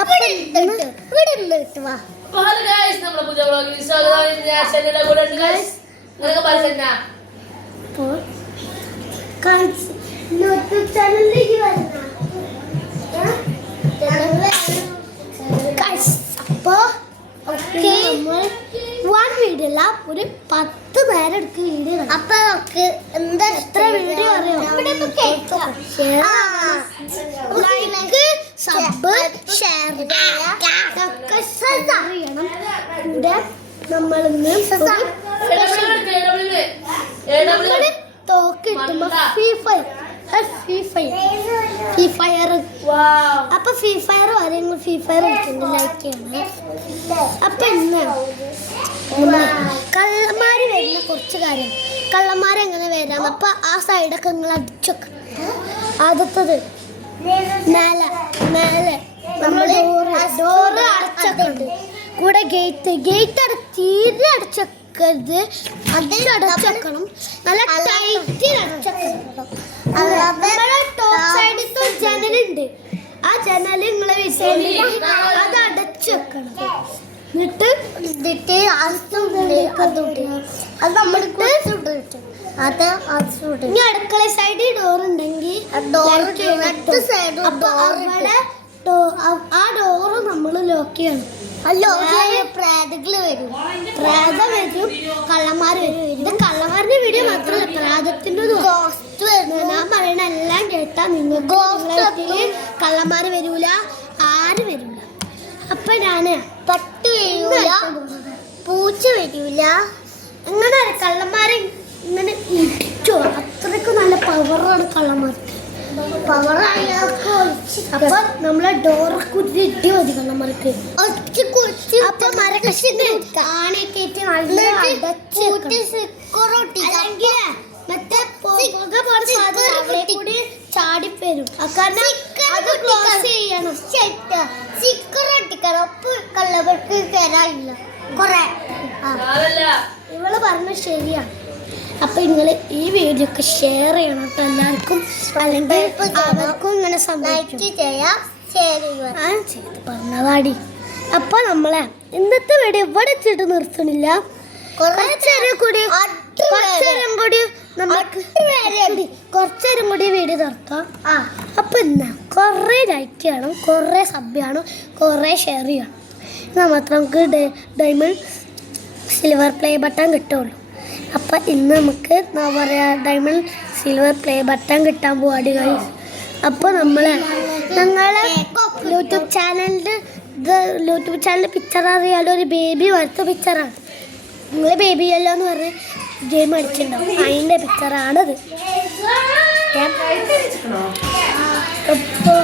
അപ്പൊ ഇവിടെ കിട്ടുവാ അപ്പൊ വീഡിയോ അല്ല ഒരു 10 നേരം എടുക്കുക വീഡിയോ. അപ്പൊ നമുക്ക് എന്താ എത്ര വീഡിയോ അറിയാം. ലൈക്ക് സബ് ഷെയർ അറിയണം. കൂടെ നമ്മളിന്ന് തോക്ക് കിട്ടുമ്പോ ഫ്രീ ഫയർ അപ്പൊ ഫ്രീ ഫയർ ആരെങ്കിലും ഫ്രീ ഫയർ എടുക്കുന്നുണ്ട് ലൈക്ക് ചെയ്യണം. അപ്പൊ ഇന്ന് കള്ളന്മാര് വരുന്ന കുറച്ച് കാര്യം കള്ളന്മാരെങ്ങനെ വരാം. അപ്പൊ ആ സൈഡൊക്കെ നിങ്ങൾ അടിച്ചൊക്കെ ആദ്യത്തത് മേലെ നമ്മള് ഡോറ് അടച്ചൊക്കെ കൂടെ ഗേറ്റ് തീരെ അടച്ചൊക്കരുത്. അടച്ചൊക്കണം നല്ല ടൈറ്റിൽ അടച്ചൊക്കണം. ടോപ്പ് സൈഡിൽ ജനലുണ്ട്. ആ ജനൽ നിങ്ങളെ വിഷയം അത് അടച്ചു വെക്കണം. എന്നിട്ട് ഇനി അടുക്കള സൈഡിൽ ഡോർ ഉണ്ടെങ്കിൽ അപ്പൊ അവിടെ ആ ഡോറ് നമ്മൾ ലോക്ക് ചെയ്യണം. പ്രേതം വരും, കള്ളന്മാര് വരും. ഇത് കള്ളന്മാരുടെ വീഡിയോ മാത്രമല്ല, പ്രേതത്തിന്റെ ഞാൻ പറയണ എല്ലാം കേട്ടാ നിങ്ങൾക്ക് കള്ളന്മാര് വരൂല, ആരും വരൂല. അപ്പൊ ഞാന് പട്ടി വരൂല, പൂച്ച വരൂല, അങ്ങനെ കള്ളന്മാരെ ഇങ്ങനെ ഇടിച്ചോ. അത്രയ്ക്ക് നല്ല പവറാണ് കള്ളന്മാർക്ക്. അപ്പൊ നമ്മളെ ഡോറൊക്കെ ഇട്ടി മതി കള്ളന്മാർക്ക്. അപ്പൊ മരകശി മറ്റേ കൂടി ചാടിപ്പരും. കാരണം അത് ക്ലോസ് ചെയ്യണം. കള്ളവർക്ക് തരാനില്ല കൊറേ. ഇവള് പറഞ്ഞ ശരിയാണ്. അപ്പൊ നിങ്ങള് ഈ വീഡിയോ ഒക്കെ ഷെയർ ചെയ്യണം കേട്ടോ എല്ലാവർക്കും. അല്ലെങ്കിൽ അവർക്കും ഇങ്ങനെ സംഭവിക്കും. ചെയ്ത് പറഞ്ഞതാടി. അപ്പൊ നമ്മളെ ഇന്നത്തെ വീഡിയോ ഇവിടെ വെച്ചിട്ട് നിർത്തണില്ല. കുറച്ചേരം കൂടി വീഡിയോ തുറക്കാം. അപ്പൊ ഇന്ന് കൊറേ ലൈക്ക് ചെയ്യണം, കൊറേ സബ് ചെയ്യണം, കൊറേ ഷെയർ ചെയ്യണം. എന്നാൽ മാത്രം നമുക്ക് ഡയമണ്ട് സിൽവർ പ്ലേ ബട്ടൺ കിട്ടുള്ളൂ. അപ്പം ഇന്ന് നമുക്ക് എന്താ പറയുക ഡയമണ്ട് സിൽവർ പ്ലേ ബട്ടൺ കിട്ടാൻ പോവാടി ഗൈസ്. അപ്പോൾ ഞങ്ങളെ യൂട്യൂബ് ചാനലിൻ്റെ പിക്ചർ അറിയാലോ, ഒരു ബേബി വറുത്ത പിക്ചറാണ്. നിങ്ങൾ ബേബി അല്ലോ എന്ന് പറഞ്ഞ് ഗെയിം അടിച്ചിട്ടുണ്ടാവും, അതിൻ്റെ പിക്ചറാണത്. അപ്പോൾ